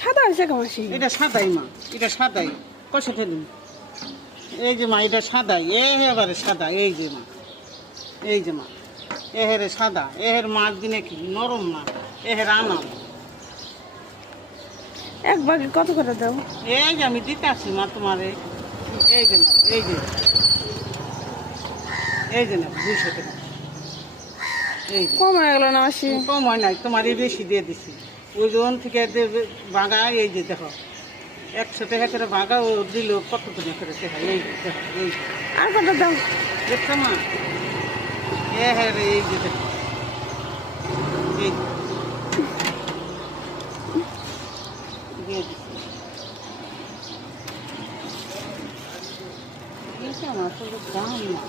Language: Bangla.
সাদা হয়েছে কামাসি, এটা সাদাই মা, এটা সাদাই কষে ফেলুন। এই যে মা, এটা সাদাই, এবারে সাদা। এই যে মা, এই যে মা, এহেরে সাদা, এহের মাছ দিনে কি নরম না, এহের আনাম। এক বাকি কত করে দাও? এই যে আমি দিতে আসছি মা তোমারে। এই যে না, এই যে, এই যে না, 200 টাকা। এই যে কম হয়ে গেল না মাসি? কম হয় নাই, তোমারই বেশি দিয়ে দিছি। ওই জন থেকে বাঘা, এই যে দেখো 100 টাকা করে বাঘা ও দিল কত টাকা করে টাকা। এই যে দেখো, এই যে আর কত দাও? দেখছো মা, হ্যাঁ রে, এই যে দেখো, এই যে দিয়ে দিছি। এইটা আমার তো দাম না।